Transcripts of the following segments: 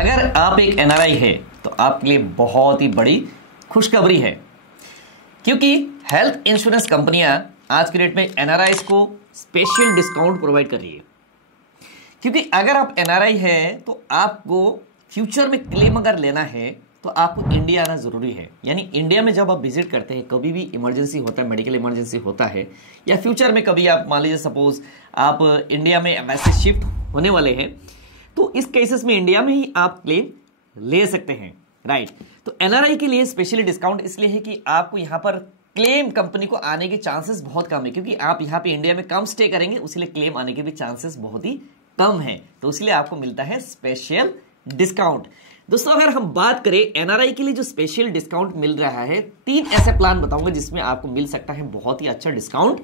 अगर आप एक एनआरआई है तो आपके लिए बहुत ही बड़ी खुशखबरी है, क्योंकि हेल्थ इंश्योरेंस कंपनियां आज के डेट में एनआरआईज को स्पेशल डिस्काउंट प्रोवाइड कर रही है। क्योंकि अगर आप एनआरआई है तो आपको फ्यूचर में क्लेम अगर लेना है तो आपको इंडिया आना जरूरी है। यानी इंडिया में जब आप विजिट करते हैं, कभी भी इमरजेंसी होता है, मेडिकल इमरजेंसी होता है, या फ्यूचर में कभी आप मान लीजिए सपोज आप इंडिया में वैसे शिफ्ट होने वाले हैं, तो इस केसेस में इंडिया में ही आप क्लेम ले सकते हैं, राइट। तो एनआरआई के लिए स्पेशली डिस्काउंट इसलिए है कि आपको यहां पर क्लेम कंपनी को आने के चांसेस बहुत कम है, क्योंकि आप यहां पे इंडिया में कम स्टे करेंगे, उसलिए क्लेम आने के भी चांसेस बहुत ही कम है। तो इसलिए आपको मिलता है स्पेशल डिस्काउंट। दोस्तों अगर हम बात करें एनआरआई के लिए जो स्पेशल डिस्काउंट मिल रहा है, 3 ऐसे प्लान बताऊंगा जिसमें आपको मिल सकता है बहुत ही अच्छा डिस्काउंट।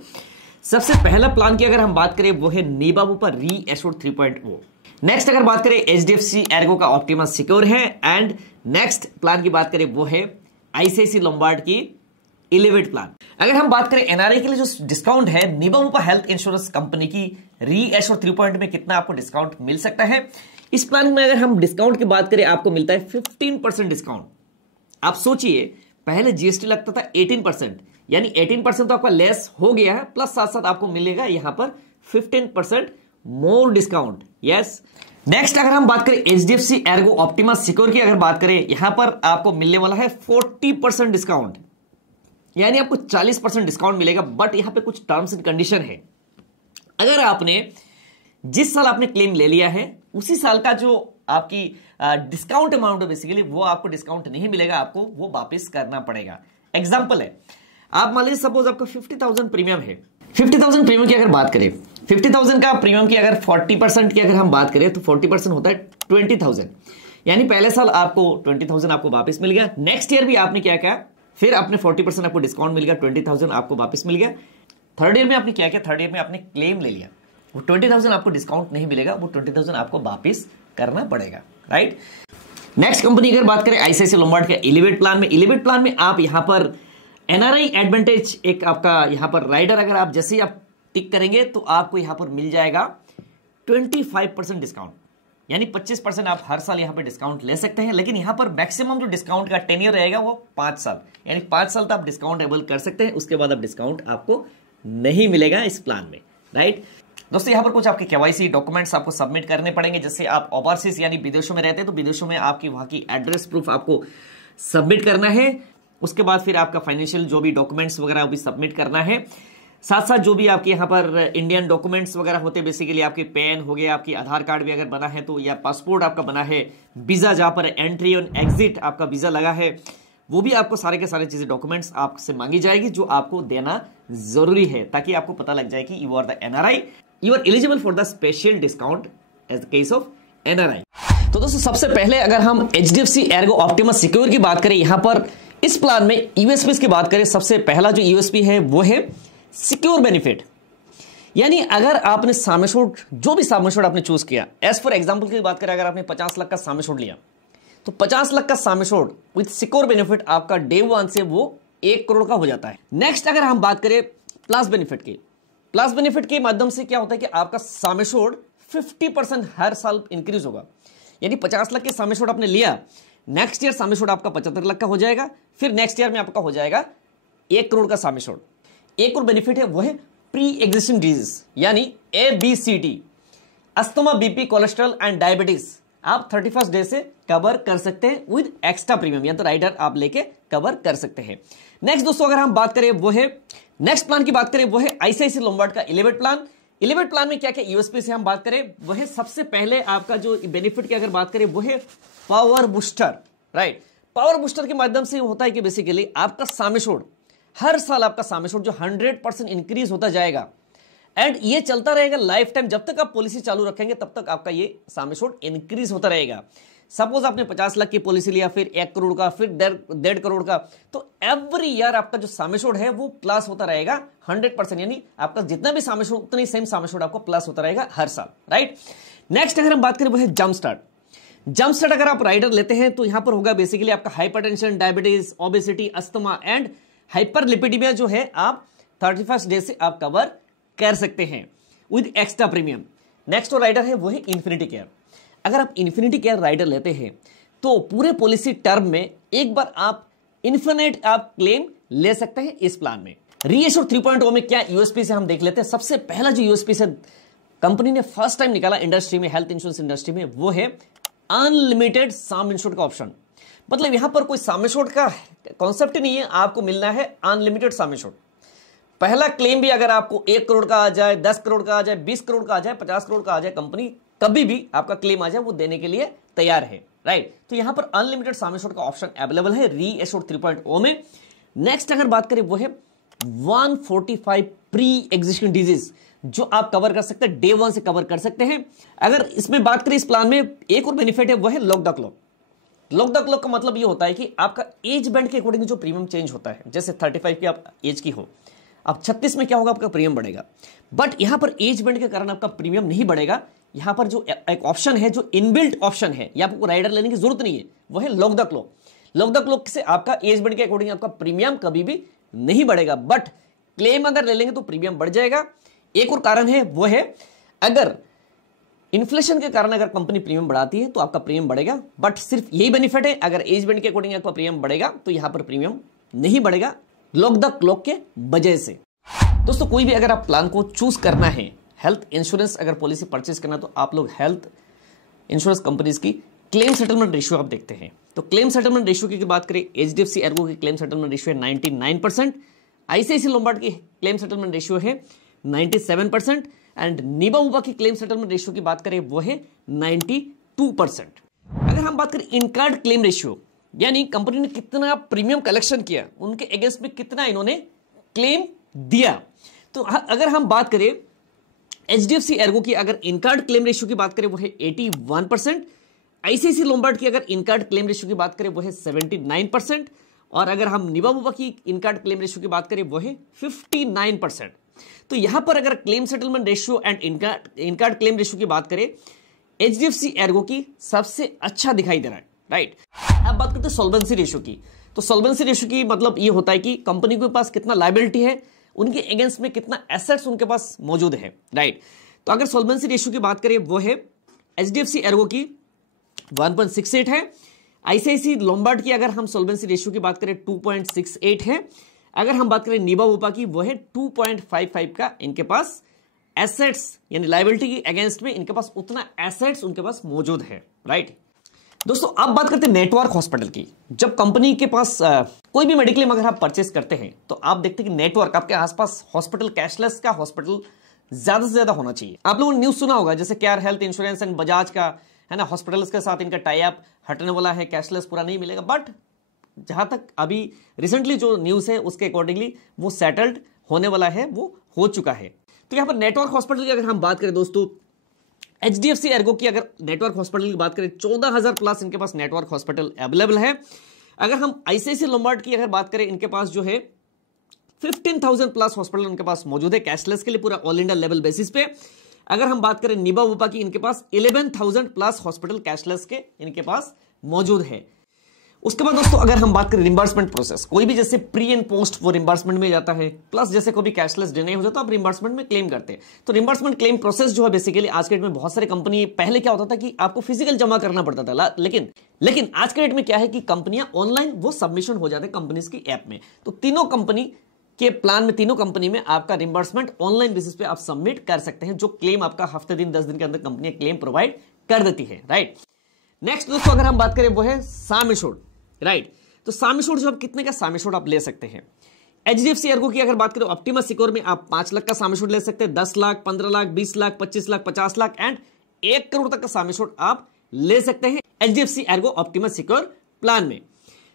सबसे पहला प्लान की अगर हम बात करें वो है नीबाबू पर रीएश्योर्ड 3.0। नेक्स्ट अगर बात करें एचडीएफसी एर्गो का ऑप्टिमा सिक्योर है। एंड नेक्स्ट प्लान की बात करें वो है आईसीआईसी लोम्बार्ड की इलेवेट प्लान। अगर हम बात करें एनआरआई के लिए जो डिस्काउंट है नीबाबू हेल्थ इंश्योरेंस कंपनी की रीएश्योर्ड 3.0 में कितना आपको डिस्काउंट मिल सकता है, इस प्लान में अगर हम डिस्काउंट की बात करें आपको मिलता है 15% डिस्काउंट। आप सोचिए पहले जीएसटी लगता था 18%, यानी 18% तो आपका लेस हो गया है, प्लस साथ साथ आपको मिलेगा यहां पर 15% मोर डिस्काउंट। यस। नेक्स्ट अगर हम बात करें एचडीएफसी एर्गो ऑप्टिमा सिक्योर की अगर बात करें, यहां पर आपको मिलने वाला है 40% डिस्काउंट, यानी आपको 40% डिस्काउंट मिलेगा। बट यहां पे कुछ टर्म्स एंड कंडीशन है। अगर आपने जिस साल आपने क्लेम ले लिया है उसी साल का जो आपकी डिस्काउंट अमाउंट है बेसिकली वो आपको डिस्काउंट नहीं मिलेगा, आपको वो वापस करना पड़ेगा। एग्जांपल है, आप मान लीजिए सपोज आपका 50,000 प्रीमियम है। 50,000 प्रीमियम की अगर बात करें, 50,000 का प्रीमियम की अगर 40% की अगर हम बात करें तो 40% होता है 20,000, यानी पहले साल आपको 20,000 आपको वापस मिल गया। नेक्स्ट ईयर भी आपने क्या किया, फिर आपने 40% आपको डिस्काउंट मिल गया, 20,000 आपको वापस मिल गया। थर्ड ईयर में आपने क्या किया, थर्ड ईयर में आपने क्लेम ले लिया, वो 20,000 आपको डिस्काउंट नहीं मिलेगा, वो 20,000 आपको वापस करना पड़ेगा, राइट। नेक्स्ट कंपनी अगर बात करें आईसीआईसी लोम्बार्ड के इलेवेट प्लान में, इलेवेट प्लान में आप यहां पर एनआरआई एडवांटेज एक आपका यहां पर राइडर अगर आप जैसे ही आप टिक करेंगे तो आपको यहां पर मिल जाएगा 25% डिस्काउंट, यानी 25% आप हर साल यहां पर डिस्काउंट ले सकते हैं। लेकिन यहां पर मैक्सिमम जो डिस्काउंट का टेन्योर रहेगा वो 5 साल, यानी 5 साल तक आप डिस्काउंट एबल कर सकते हैं, उसके बाद अब डिस्काउंट आपको नहीं मिलेगा इस प्लान में, राइट। दोस्तों यहां पर कुछ आपके केवाईसी डॉक्यूमेंट्स आपको सबमिट करने पड़ेंगे। जैसे आप ओवरसीज यानी विदेशों में रहते हैं तो विदेशों में आपकी वहां की एड्रेस प्रूफ आपको सबमिट करना है। उसके बाद फिर आपका फाइनेंशियल जो भी डॉक्यूमेंट्स वगैरह वो भी सबमिट करना है। साथ साथ जो भी आपके यहाँ पर इंडियन डॉक्यूमेंट्स वगैरह होते हैं, बेसिकली आपके पैन हो गया, आपकी आधार कार्ड भी अगर बना है तो, या पासपोर्ट आपका बना है, वीजा जहां पर एंट्री और एग्जिट आपका वीजा लगा है, वो भी आपको सारे के सारे चीजें डॉक्यूमेंट्स आपसे मांगी जाएगी जो आपको देना जरूरी है, ताकि आपको पता लग जाए कि you are the NRI, you are eligible for the special discount as the case of NRI. तो दोस्तों सबसे पहले अगर हम एचडीएफसी एर्गो ऑप्टिमा सिक्योर की बात करें, यहां पर इस प्लान में यूएसपी की बात करें, सबसे पहला जो यूएसपी है वो है सिक्योर बेनिफिट। यानी अगर आपने सामेशोर्ड जो भी सामेशोर्ड आपने चूज किया, एज फॉर एग्जांपल की बात करें, अगर आपने 50 लाख का सामेशोर्ड लिया तो 50 लाख का सामेशोर्ड विद सिक्योर बेनिफिट आपका डे 1 से वो 1 करोड़ का हो जाता है। नेक्स्ट अगर हम बात करें प्लस बेनिफिट की, प्लस बेनिफिट के माध्यम से क्या होता है कि आपका सामेशोर्ड 50% हर साल इंक्रीज होगा। यानी 50 लाख के सामेशोर्ड आपने लिया, नेक्स्ट ईयर सामेशोर्ड आपका 75 लाख का हो जाएगा, फिर नेक्स्ट ईयर में आपका हो जाएगा 1 करोड़ का सामेशोर्ड। एक और बेनिफिट है वो है प्री एग्जिस्टिंग डिजीज, यानी ABCD, asthma, BP, cholesterol and diabetes आप 31st डे से कवर कर सकते हैं विद एक्स्ट्रा प्रीमियम, या तो राइडर आप लेके कवर कर सकते हैं। नेक्स्ट दोस्तों अगर हम बात करें वो है नेक्स्ट प्लान की बात करें वो है आईसीआईसी लोम्बार्ड का इलेवेट प्लान। इलेवेट प्लान में क्या क्या यूएसपी से हम बात करें वो है, सबसे पहले आपका जो बेनिफिट की अगर बात करें वो है power booster, right. Power booster के माध्यम से होता है कि बेसिकली आपका सामेशोर्ड हर साल आपका सामेशोर्ड जो 100% इंक्रीज होता जाएगा, एंड ये चलता रहेगा लाइफ टाइम, जब तक आप पॉलिसी चालू रखेंगे तब तक आपका ये सामेशोर्ड इंक्रीज होता रहेगा। सपोज आपने 50 लाख की पॉलिसी लिया, फिर 1 करोड़ का, फिर 1.5 करोड़ का, तो एवरी ईयर आपका जो सामेशोर्ड है वो प्लस होता रहेगा 100%, यानी आपका जितना भी सामेशोर्ड उतना ही सेम सामेशोर्ड आपको प्लस होता रहेगा हर साल, राइट। नेक्स्ट अगर हम बात करें वो है जंप स्टार्ट। जंप स्टार्ट अगर आप राइडर लेते हैं तो यहां पर होगा बेसिकली आपका hypertension, diabetes, obesity, asthma and hyperlipidaemia जो है आप 31st डे से आप कवर कर सकते हैं with extra premium. Next rider है वो है इंफिनिटी केयर। अगर आप इन्फिनिटी केयर राइडर लेते हैं तो पूरे पॉलिसी टर्म में एक बार आप इन्फिनिट आप क्लेम ले सकते हैं इस प्लान में। रीएश्योर 3.0 में क्या यूएसपी से हम देख लेते हैं। सबसे पहला जो यूएसपी से कंपनी ने फर्स्ट टाइम निकाला इंडस्ट्री में, हेल्थ इंश्योरेंस इंडस्ट्री में, वो है अनलिमिटेड सम इंश्योर्ड का ऑप्शन। मतलब यहां पर कोई सम इंश्योर्ड का कॉन्सेप्ट ही नहीं है, आपको मिलना है अनलिमिटेड सम इंश्योर्ड। पहला क्लेम भी अगर आपको 1 करोड़ का आ जाए, 10 करोड़ का आ जाए, 20 करोड़ का आ जाए, 50 करोड़ का आ जाए, कंपनी कभी भी आपका क्लेम आ जाए वो देने के लिए तैयार है, राइट। तो यहां पर अनलिमिटेड सम इंश्योर्ड का ऑप्शन अवेलेबल है रीएश्योर 3.0 में। नेक्स्ट अगर बात करें वो है 145 प्री एग्जिस्टिंग डिजीज, जो आप कवर कर सकते हैं, डे 1 से कवर कर सकते हैं। अगर इसमें बात करें इस प्लान में एक और बेनिफिट है वो है lock the clock. Lock the clock का मतलब ये होता है कि आपका एज बैंड के अकॉर्डिंग जो प्रीमियम चेंज होता है, जैसे 35 की आप एज की हो, अब 36 में क्या होगा, आपका प्रीमियम बढ़ेगा। बट यहां पर एज बैंड के कारण आपका प्रीमियम नहीं बढ़ेगा। यहां पर जो एक ऑप्शन है, जो इनबिल्ट ऑप्शन है, या आपको राइडर लेने की जरूरत नहीं है, वो है lock the clock. Lock the clock से आपका एज बैंड के अकॉर्डिंग आपका प्रीमियम कभी भी नहीं बढ़ेगा, बट क्लेम अगर ले लेंगे तो प्रीमियम बढ़ जाएगा। एक और कारण है वो है अगर इन्फ्लेशन के कारण अगर कंपनी प्रीमियम बढ़ाती है तो आपका प्रीमियम बढ़ेगा, बट सिर्फ यही बेनिफिट है, अगर एज बैंड के अकॉर्डिंग आपका प्रीमियम बढ़ेगा तो यहां पर प्रीमियम नहीं बढ़ेगा लॉक द क्लॉक के वजह से। दोस्तों कोई भी अगर आप प्लान को चूज करना है, हेल्थ इंश्योरेंस अगर पॉलिसी परचेज करना, तो आप लोग हेल्थ इंश्योरेंस कंपनीज की क्लेम सेटलमेंट रेशियो आप देखते हैं। तो क्लेम सेटलमेंट रेशियो की बात करें, एचडीएफसी एर्गो की क्लेम सेटलमेंट रेशियो है 99%, आईसीआईसी लोम्बार्ड की क्लेम सेटलमेंट रेशियो है 97%, एंड निबा उबा की क्लेम सेटलमेंट रेशियो की बात करें वो है 92%। अगर हम बात करें इन कार्ड क्लेम रेशियो, यानी कंपनी ने कितना प्रीमियम कलेक्शन किया, उनके अगेंस्ट में कितना इन्होंने क्लेम दिया, तो अगर हम बात करें एचडीएफसी एर्गो की अगर इन कार्ड क्लेम रेशियो की बात करें वो है 81%, आईसीआईसी लोम्बार्ड की अगर इन कार्ड क्लेम रेशियो की बात करें वो है 79%, और अगर हम निबा उबा की इन कार्ड क्लेम रेशियो की बात करें वो है 59%। तो यहां पर अगर claim settlement ratio and in card claim ratio की बात करें, एचडीएफसी एर्गो की सबसे अच्छा दिखाई दे रहा है, राइट। अब बात करते हैं सॉल्वेंसी रेशियो की। तो सॉल्वेंसी रेशियो की मतलब ये होता है कि कंपनी के पास कितना लायबिलिटी है, उनके अगेंस्ट में कितना एसेट्स उनके पास मौजूद है, राइट। तो अगर सॉल्वेंसी रेशियो की बात करें वो है एचडीएफसी एर्गो की 1.68 है, आईसीआईसी लोम्बार्ड की अगर हम सॉल्वेंसी रेशियो की बात करें 2.68 है, अगर हम बात करें निबा उबा की वो है 2.55 का इनके पास एसेट्स, यानी लायबिलिटी की अगेंस्ट में इनके पास उतना एसेट्स उनके पास मौजूद है, राइट। दोस्तों अब बात करते हैं नेटवर्क हॉस्पिटल की। जब कंपनी के पास कोई भी मेडिक्लेम अगर आप परचेस करते हैं तो आप देखते हैं कि नेटवर्क आपके आसपास हॉस्पिटल, कैशलेस का हॉस्पिटल ज्यादा से ज्यादा होना चाहिए। आप लोगों ने न्यूज सुना होगा, जैसे care health insurance and Bajaj का है ना, हॉस्पिटल्स के साथ इनका टाई अप हटने वाला है, कैशलेस पूरा नहीं मिलेगा। बट जहां तक अभी रिसेंटली जो न्यूज है उसके अकॉर्डिंगली वो सेटल्ड होने वाला है, वो हो चुका है। तो यहां पर नेटवर्क हॉस्पिटल की अगर हम बात करें दोस्तों, एचडीएफसी एर्गो की अगर नेटवर्क हॉस्पिटल की बात करें 14,000 प्लस इनके पास नेटवर्क हॉस्पिटल अवेलेबल है। अगर हम आईसीआईसी लोम्बार्ड की अगर बात करें, इनके पास जो है 15,000 प्लस हॉस्पिटल उनके पास मौजूद है कैशलेस के लिए पूरा ऑल इंडिया लेवल बेसिस पे। अगर हम बात करें निबा उबा की, इनके पास 11,000 प्लस हॉस्पिटल कैशलेस के इनके पास मौजूद है। उसके बाद दोस्तों अगर हम बात करें रिम्बर्समेंट प्रोसेस, कोई भी जैसे प्री एंड पोस्ट वो रिम्बर्समेंट में जाता है, प्लस जैसे कोई भी कैशलेस डिनाई हो जाता है आप रिम्बर्समेंट में क्लेम करते हैं। तो रिम्बर्समेंट क्लेम प्रोसेस जो है बेसिकली आज के डेट में बहुत सारे कंपनी, पहले क्या होता था कि आपको फिजिकल जमा करना पड़ता था, लेकिन आज के डेट में क्या है कि कंपनियां ऑनलाइन वो सबमिशन हो जाते हैं कंपनीज की ऐप में। तो तीनों कंपनी के प्लान में, तीनों कंपनी में आपका रिम्बर्समेंट ऑनलाइन बेसिस पे आप सबमिट कर सकते हैं, जो क्लेम आपका हफ्ते दिन 10 दिन के अंदर कंपनी क्लेम प्रोवाइड कर देती है, राइट। नेक्स्ट दोस्तों अगर हम बात करें वो है सम एश्योर्ड, राइट। तो सम एश्योर्ड जो आप कितने का सम एश्योर्ड आप ले सकते हैं, एचडीएफसी एर्गो की अगर बात करें ऑप्टिमा सिक्योर में आप 5 लाख का सम एश्योर्ड ले सकते हैं, 10 लाख, 15 लाख, 20 लाख, 25 लाख, 50 लाख एंड 1 करोड़ तक का सम एश्योर्ड आप ले सकते हैं HDFC Ergo optima secure plan में।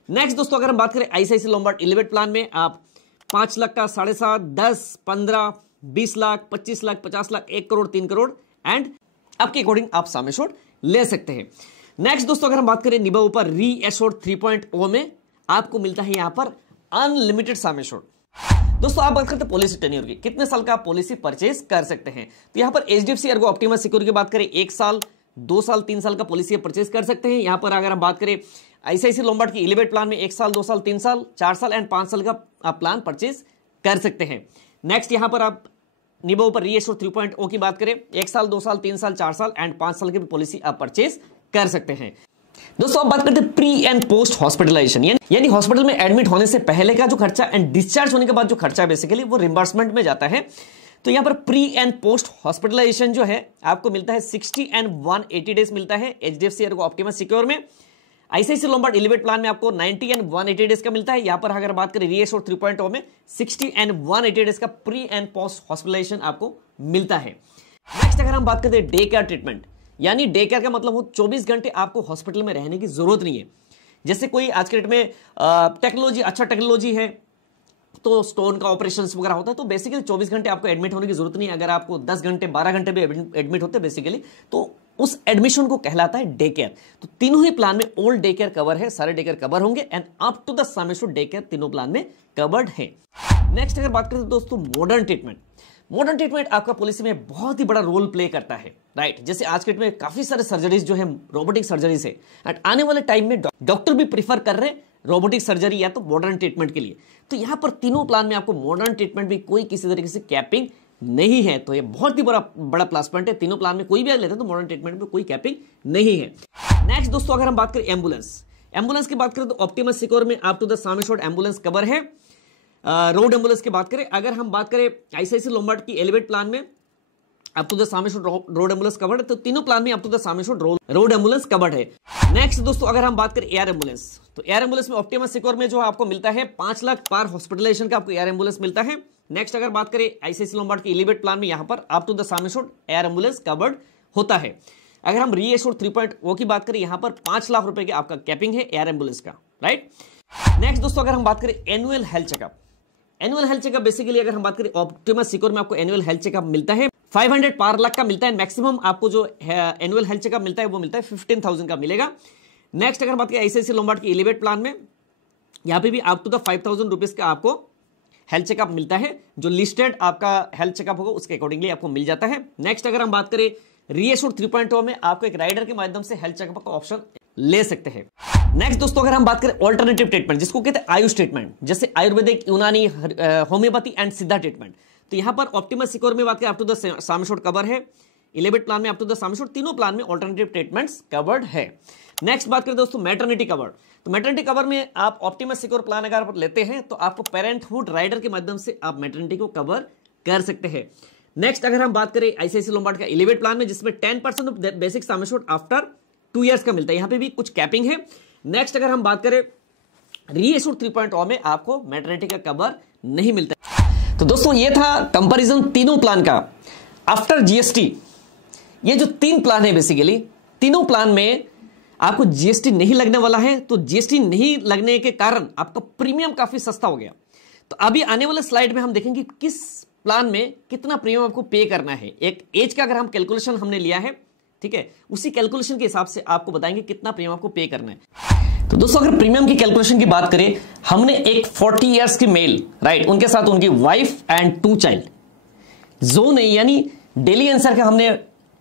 नेक्स्ट दोस्तों अगर हम बात करें आईसीआईसी लोम्बार्ड एलिवेट प्लान में आप 5 लाख का 7.5, 10, 15, 20 लाख, 25 लाख, 50 लाख, 1 करोड़, 3 करोड़ एंड आपके अकॉर्डिंग आप सम एश्योर्ड ले सकते हैं। नेक्स्ट दोस्तों अगर हम बात करें निबा ऊपर रीएश्योर्ड 3.0 में आपको मिलता है यहां पर अनलिमिटेड सम एश्योर्ड। दोस्तों आप बात करते हैं पॉलिसी टेन्योर की, कितने साल का पॉलिसी परचेज कर सकते हैं। तो यहां पर एचडीएफसी एर्गो ऑप्टिमा सिक्योर की बात करें 1 साल, 2 साल, 3 साल का पॉलिसी परचेज कर सकते हैं। यहां पर अगर हम बात करें आईसीआईसी लोम्बार्ड की एलिवेट प्लान में 1 साल, 2 साल, 3 साल, 4 साल एंड 5 साल का आप प्लान परचेज कर सकते हैं। नेक्स्ट यहां पर आप निबो पर रीएश्योर 3.0 की बात करें, 1 साल, 2 साल, 3 साल, 4 साल एंड 5 साल की भी पॉलिसी आप परचेज कर सकते हैं। दोस्तों अब बात करते हैं प्री एंड पोस्ट हॉस्पिटलाइजेशन, यानी हॉस्पिटल में एडमिट होने से पहले का जो खर्चा एंड डिस्चार्ज होने के बाद जो खर्चा है बेसिकली वो रिम्बर्समेंट में जाता है। तो यहां पर प्री एंड पोस्ट हॉस्पिटलाइजेशन जो है आपको मिलता है 60 एंड 180 डेज मिलता है एचडीएफसी एर्गो ऑप्टिमा सिक्योर में। आईसीआईसीआई लोम्बार्ड एलिवेट प्लान में आपको 90 एंड 180 डेज का मिलता है। यहां पर अगर बात करें रीएश्योर 3.0 में 60 एंड 180 डेज का प्री एंड पोस्ट हॉस्पिटलाइजेशन आपको मिलता है। नेक्स्ट अगर हम बात करते हैं डे केयर ट्रीटमेंट, यानी डे केयर का मतलब हो 24 घंटे आपको हॉस्पिटल में रहने की जरूरत नहीं है। जैसे कोई आज के डेट में टेक्नोलॉजी, अच्छा टेक्नोलॉजी है तो स्टोन का ऑपरेशन वगैरह होता है, तो बेसिकली 24 घंटे आपको एडमिट होने की जरूरत नहीं है। अगर आपको 10 घंटे 12 घंटे भी एडमिट होते हैं बेसिकली, तो उस एडमिशन को कहलाता है डे केयर। तो तीनों ही प्लान में ऑल डे केयर कवर है, सारे डे केयर कवर होंगे and up to the sum assured day care तीनों प्लान में कवर्ड है। नेक्स्ट अगर बात करें तो दोस्तों मॉडर्न ट्रीटमेंट, मॉडर्न ट्रीटमेंट आपका पॉलिसी में बहुत ही बड़ा रोल प्ले करता है, राइट। जैसे आज के डेट में काफी सारे सर्जरीज जो है रोबोटिक सर्जरीज है एंड आने वाले टाइम में डॉक्टर भी प्रीफर कर रहे हैं रोबोटिक सर्जरी या तो मॉडर्न ट्रीटमेंट के लिए। तो यहां पर तीनों प्लान में आपको मॉडर्न ट्रीटमेंट भी कोई किसी तरीके से कैपिंग नहीं है, तो ये बहुत ही बड़ा प्लस पॉइंट है। तीनों प्लान में कोई भी लेते हैं तो मॉडर्न ट्रीटमेंट में कोई कैपिंग नहीं है। नेक्स्ट दोस्तों अगर हम बात करें एम्बुलेंस की बात करें तो ऑप्टिमा सिक्योर में up to the sum assured ambulance cover है। रोड एम्बुलेंस की बात करें, अगर हम बात करें आईसीआईसीआई लोम्बार्ड की एलिवेट प्लान में up to the sum assured road ambulance covered है, तो तीनों प्लान में up to the sum assured road ambulance covered है। नेक्स्ट दोस्तों अगर हम बात करें एयर एम्बुलेंस, तो एयर एम्बुलेंस में ऑप्टिमा सिक्योर में जो आपको मिलता है 5 लाख पर हॉस्पिटलाइजेशन का आपको एयर एम्बुलेंस मिलता है। नेक्स्ट अगर बात करें आईसीआईसीआई लोम्बार्ड की एलिवेट प्लान में यहां पर up to the sum assured air ambulance covered होता है। अगर हम रीएश्योर्ड 3.0 की बात करें, यहां पर 5 लाख रुपए की आपका कैपिंग है एयर एम्बुलेंस का, राइट। नेक्स्ट दोस्तों अगर हम बात करें annual health checkup, annual health checkup basically अगर हम बात करें ऑप्टिमा सिक्योर में आपको एनुअल हेल्थ चेकअप मिलता है 500 पर लाख का मिलता है। मैक्सिमम आपको जो एनुअल हेल्थ चेकअप मिलता है वो मिलता है 15,000 का मिलेगा। नेक्स्ट अगर बात करें आईसीआईसीआई लोम्बार्ड की एलिवेट प्लान में, यहां पे भी अप टू द 5,000 रुपीज का आपको हेल्थ चेकअप मिलता है, जो लिस्टेड आपका हेल्थ चेकअप होगा उसके अकॉर्डिंगली आपको मिल जाता है। नेक्स्ट अगर हम बात करें रीएश्योर्ड 3.0 में आपको एक राइडर के माध्यम से हेल्थ चेकअप का ऑप्शन ले सकते हैं। नेक्स्ट दोस्तों अगर हम बात करें ऑल्टरनेटिव ट्रीटमेंट, जिसको कहते हैं आयुष ट्रीटमेंट, जैसे आयुर्वेदिक, यूनानी, होम्योपैथी एंड सिद्धा ट्रीटमेंट, तो यहां पर ऑप्टिमा सिक्योर में बात करें up to the sum assured cover है, इलेवेट प्लान में up to the sum assured, तीनों प्लान में ऑल्टरनेटिव ट्रीटमेंट्स कवर्ड है। नेक्स्ट बात करें दोस्तों मैटरनिटी कवर, तो मैटरनिटी कवर में आप ऑप्टिमा सिक्योर प्लान अगर आप लेते हैं तो आपको पेरेंटहुड राइडर के माध्यम से आप मैटरनिटी को कवर कर सकते हैं। नेक्स्ट अगर हम बात करें आईसीआईसीआई लोम्बार्ड का एलिवेट प्लान में, जिसमें 10% of basic sum assured after 2 years का मिलता है, यहां पे भी कुछ कैपिंग है। नेक्स्ट अगर हम बात करें रीएश्योर्ड 3.0 में आपको मैटरनिटी का कवर नहीं मिलता। तो दोस्तों ये था कंपैरिजन तीनों प्लान का आफ्टर जीएसटी। ये जो 3 प्लान है बेसिकली, तीनों प्लान में आपको जीएसटी नहीं लगने वाला है, तो जीएसटी नहीं लगने के कारण आपका प्रीमियम काफी सस्ता हो गया। तो अभी आने वाले स्लाइड में हम देखेंगे किस प्लान में कितना प्रीमियम आपको पे करना है। एक एज का अगर हम कैलकुलेशन हमने लिया है, ठीक है, उसी कैलकुलेशन के हिसाब से आपको बताएंगे कितना प्रीमियम आपको पे करना है। तो दोस्तों अगर प्रीमियम की कैलकुलेशन की बात करें, हमने एक 40 इयर्स की मेल, राइट, उनके साथ उनकी वाइफ एंड 2 चाइल्ड, जोन है यानी डेली आंसर का हमने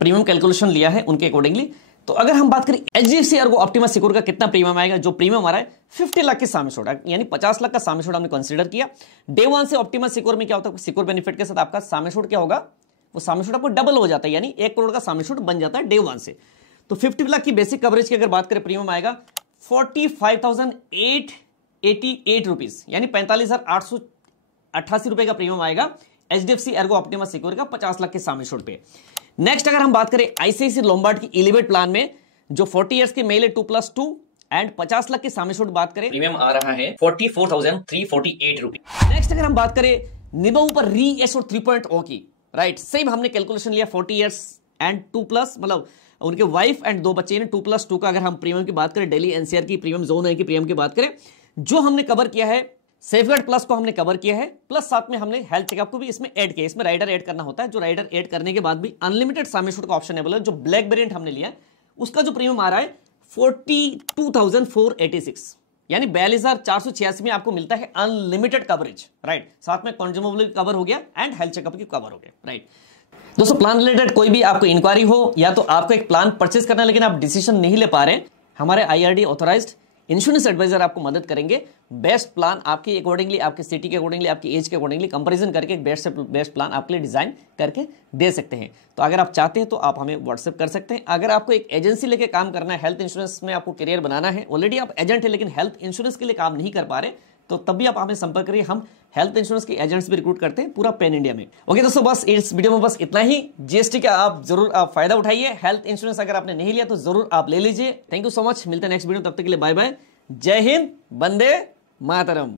प्रीमियम कैलकुलेशन लिया है उनके अकॉर्डिंगली। तो अगर हम बात करें एचडीएफसी एर्गो ऑप्टिमा सिक्योर का कितना प्रीमियम आएगा, जो प्रीमियम आ रहा है 50 लाख के सम एश्योर्ड, यानी 50 लाख का सम एश्योर्ड हमने कंसीडर किया। डे 1 से ऑप्टिमा सिक्योर में क्या होता है, सिक्योर बेनिफिट के साथ आपका सम एश्योर्ड क्या होगा, वो सम एश्योर्ड आपको डबल हो जाता है, यानी 1 करोड़ का सम एश्योर्ड बन जाता है डे 1 से। तो 50 लाख की बेसिक कवरेज की अगर बात करें प्रीमियम आएगा 45,888 रुपीज, यानी 45,888 रुपए का प्रीमियम आएगा एचडीएफसी एर्गो ऑप्टिमा सिक्योर का 50 लाख के सम एश्योर्ड पे। नेक्स्ट अगर हम बात करें आईसीआईसीआई लोम्बार्ड की एलिवेट प्लान में, जो 40 इयर्स के मेल है 2+2 एंड 50 लाख के सम एश्योर्ड बात करें, प्रीमियम आ रहा है 44,348 रुपीज। नेक्स्ट अगर हम बात करें निबो पर रीएश्योर्ड 3.0 की, राइट, सेम हमने कैलकुलेशन लिया 40 इयर्स एंड 2+, मतलब उनके वाइफ एंड 2 बच्चे, 2+2 का अगर हम प्रीमियम की बात करें, डेली एनसीआर की प्रीमियम, जोन है की प्रीमियम की बात करें, जो हमने कवर किया है सेफगार्ड प्लस को हमने कवर किया है, प्लस साथ में हमने हेल्थ चेकअप को भी इसमें ऐड किया। इसमें राइडर ऐड करना होता है, जो राइडर ऐड करने के बाद भी अनलिमिटेड सम एश्योर्ड का ऑप्शन अवेलेबल है। जो ब्लैक वेरिएंट हमने लिया है उसका जो प्रीमियम आ रहा है 42,486, यानी 42,486 में आपको मिलता है अनलिमिटेड कवरेज, राइट। साथ में कंज्यूमेबल कवर हो गया एंड हेल्थ चेकअप की कवर हो गया, राइट। दोस्तों प्लान रिलेटेड कोई भी आपको इंक्वायरी हो या तो आपको एक प्लान परचेज करना है लेकिन आप डिसीजन नहीं ले पा रहे, हमारे IRD ऑथराइज्ड इंश्योरेंस एडवाइजर आपको मदद करेंगे बेस्ट प्लान आपके अकॉर्डिंगली, आपके सिटी के अकॉर्डिंगली, आपकी एज के अकॉर्डिंगली कंपैरिजन करके बेस्ट से बेस्ट प्लान आपके लिए डिजाइन करके दे सकते हैं। तो अगर आप चाहते हैं तो आप हमें व्हाट्सएप कर सकते हैं। अगर आपको एक एजेंसी लेके काम करना है, हेल्थ इंश्योरेंस में आपको करियर बनाना है, ऑलरेडी आप एजेंट है लेकिन हेल्थ इंश्योरेंस के लिए काम नहीं कर पा रहे, तो तब भी आप हमें संपर्क करिए। हम हेल्थ इंश्योरेंस के एजेंट्स भी रिक्रूट करते हैं पूरा पैन इंडिया में। ओके दोस्तों, बस इस वीडियो में बस इतना ही। जीएसटी का आप जरूर फायदा उठाइए। हेल्थ इंश्योरेंस अगर आपने नहीं लिया तो जरूर आप ले लीजिए। थैंक यू सो मच, मिलते हैं नेक्स्ट वीडियो, तब तक के लिए बाय बाय। जय हिंद, वंदे मातरम।